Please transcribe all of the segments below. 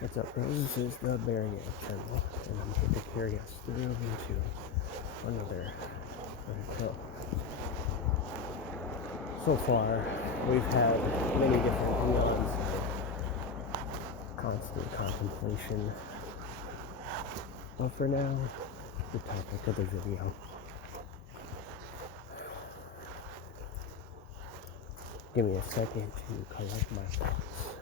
What's up, bros? This is the Bearing Egg channel, and I'm here to carry us through into another hill. So far, we've had many different eons of constant contemplation. But for now, the topic of the video. Give me a second to collect my thoughts.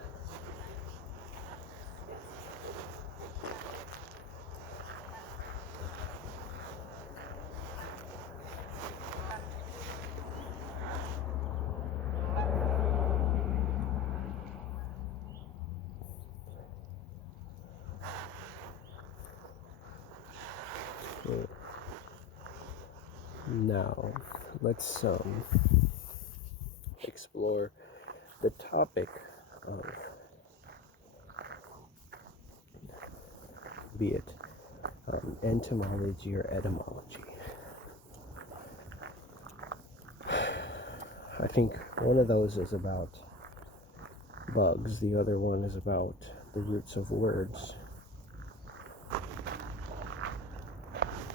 Now, let's explore the topic of, be it entomology or etymology. I think one of those is about bugs, the other one is about the roots of words.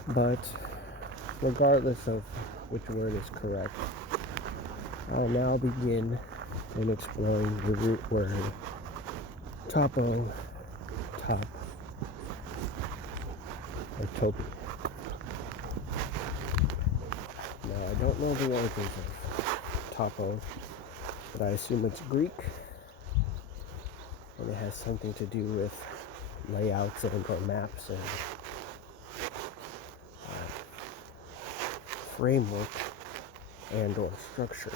But regardless of which word is correct, I'll now begin in exploring the root word topo, top, or topi. Now, I don't know the origins of topo, but I assume it's Greek, and it has something to do with layouts and or maps and framework and or structure.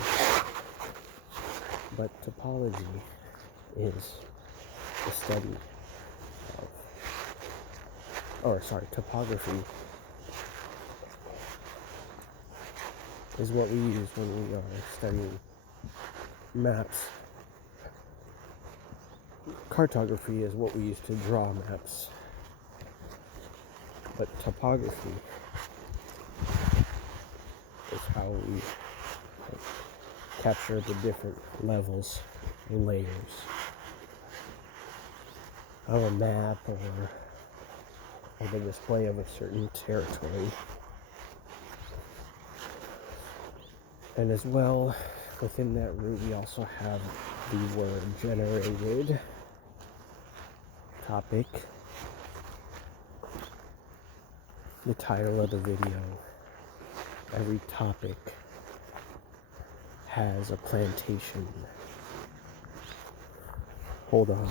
But topology is the study of, topography is what we use when we are studying maps. Cartography is what we use to draw maps. But topography is how we capture the different levels and layers of a map or the display of a certain territory. And as well, within that root, we also have the word generated, topic, the title of the video. Every topic has a plantation. Hold on.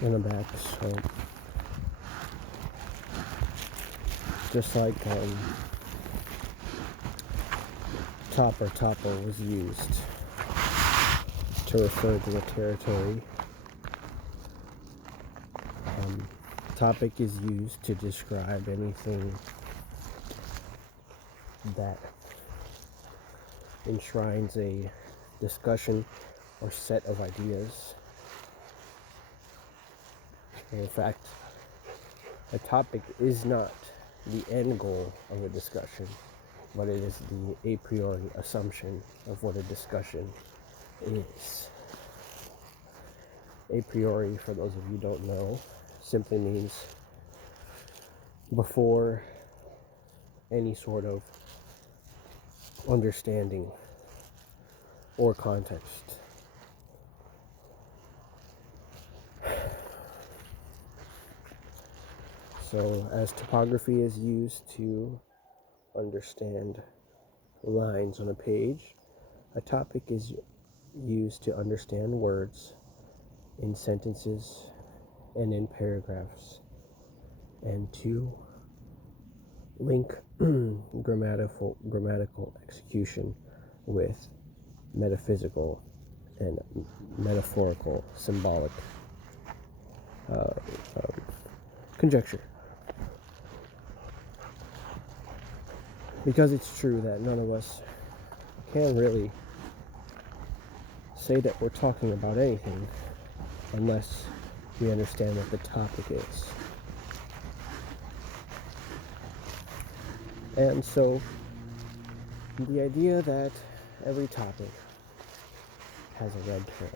In the back, so just like top or topo was used to refer to a territory, topic is used to describe anything that enshrines a discussion or set of ideas. In fact, a topic is not the end goal of a discussion, but it is the a priori assumption of what a discussion is. A priori, for those of you who don't know, simply means before any sort of understanding or context. So, as topography is used to understand lines on a page, a topic is used to understand words in sentences and in paragraphs, and to link grammatical execution with metaphysical and metaphorical symbolic conjecture. Because it's true that none of us can really say that we're talking about anything unless we understand what the topic is. And so, the idea that every topic has a red pill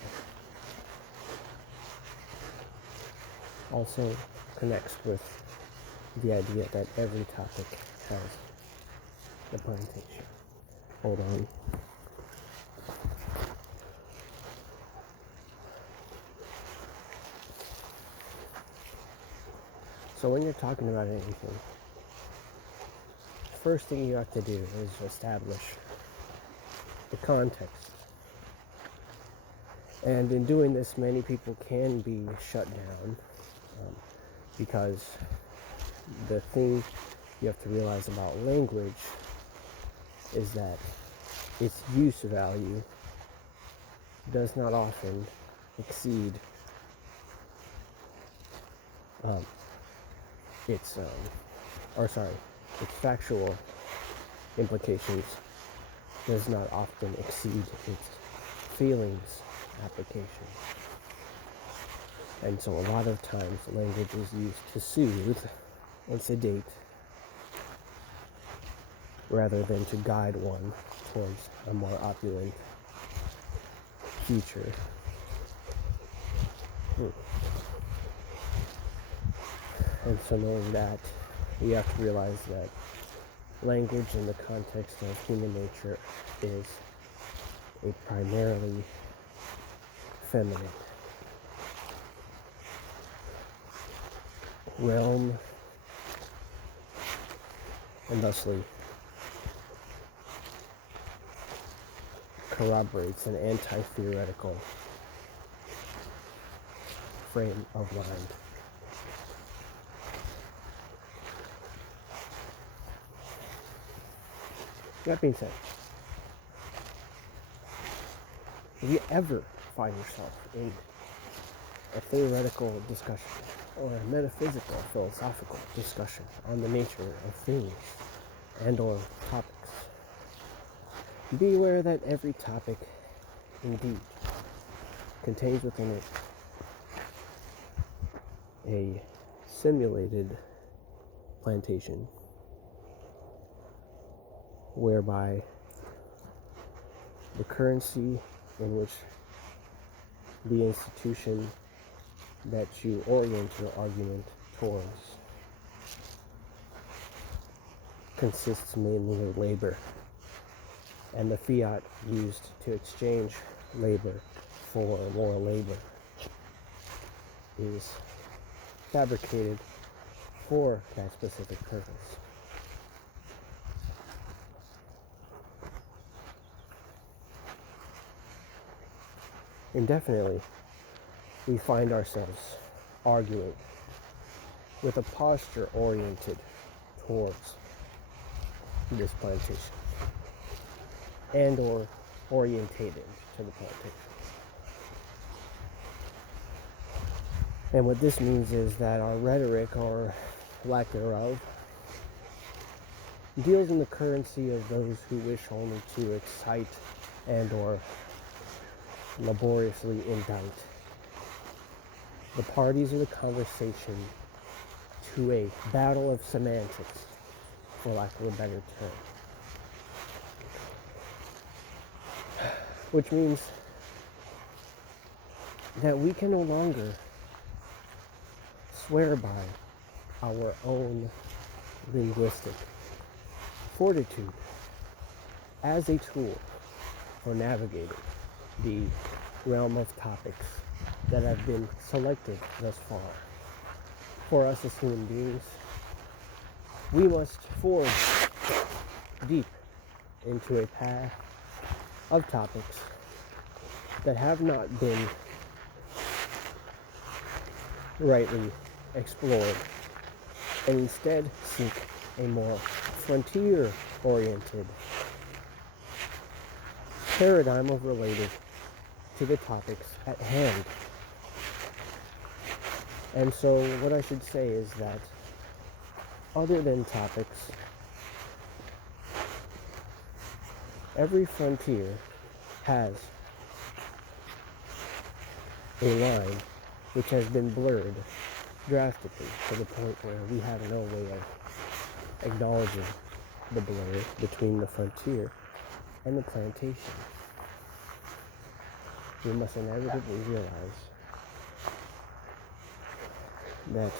also connects with the idea that every topic has the plantation. Hold on. So when you're talking about anything, the first thing you have to do is establish the context. And in doing this, many people can be shut down because the thing you have to realize about language is that its use value does not often exceed its factual implications does not often exceed its feelings application. And so a lot of times language is used to soothe and sedate rather than to guide one towards a more opulent future. And so knowing that, we have to realize that language in the context of human nature is a primarily feminine realm, and thusly corroborates an anti-theoretical frame of mind. That being said, if you ever find yourself in a theoretical discussion or a metaphysical, philosophical discussion on the nature of things and or topics, be aware that every topic indeed contains within it a simulated plantation whereby the currency in which the institution that you orient your argument towards consists mainly of labor, and the fiat used to exchange labor for more labor is fabricated for that specific purpose. Indefinitely, we find ourselves arguing with a posture oriented towards this plantation and or orientated to the plantation. And what this means is that our rhetoric, or lack thereof, deals in the currency of those who wish only to excite and or laboriously indict the parties of the conversation to a battle of semantics, for lack of a better term. Which means that we can no longer swear by our own linguistic fortitude as a tool for navigating the realm of topics that have been selected thus far. For us as human beings, we must forge deep into a path of topics that have not been rightly explored, and instead seek a more frontier-oriented paradigm of relating to the topics at hand. And so what I should say is that other than topics Every frontier has a line which has been blurred drastically to the point where we have no way of acknowledging the blur between the frontier and the plantation. We must inevitably realize that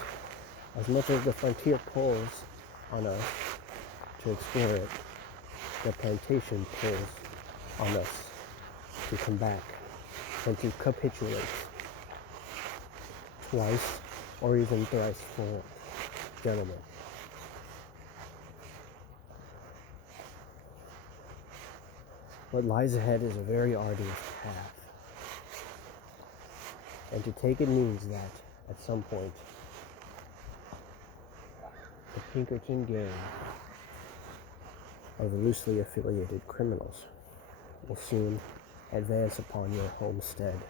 as much as the frontier pulls on us to explore it, the plantation pulls on us to come back and to capitulate twice or even thrice for gentlemen. What lies ahead is a very arduous path. And to take it means that at some point, the Pinkerton gang of loosely affiliated criminals will soon advance upon your homestead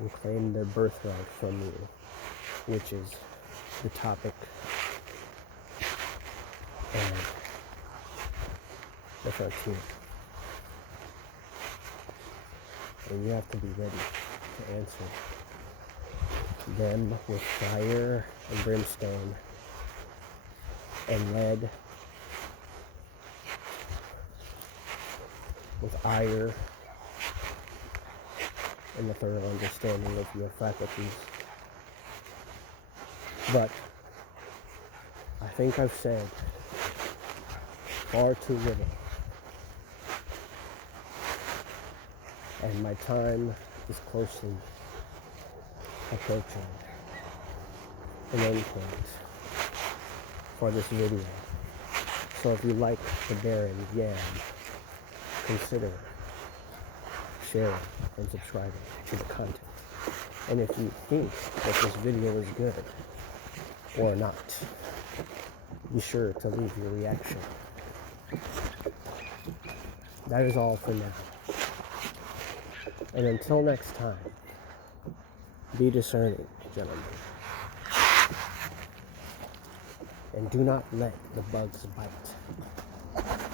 and claim their birthright from you, which is the topic and the frontier. And you have to be ready to answer them with fire and brimstone and lead, with ire and a thorough understanding of your faculties. But I think I've said far too little, and my time is closely approaching an end point for this video. So if you like the Baron Yam, consider sharing and subscribing to the content. And if you think that this video is good or not, be sure to leave your reaction. That is all for now. And until next time, be discerning, gentlemen. And do not let the bugs bite.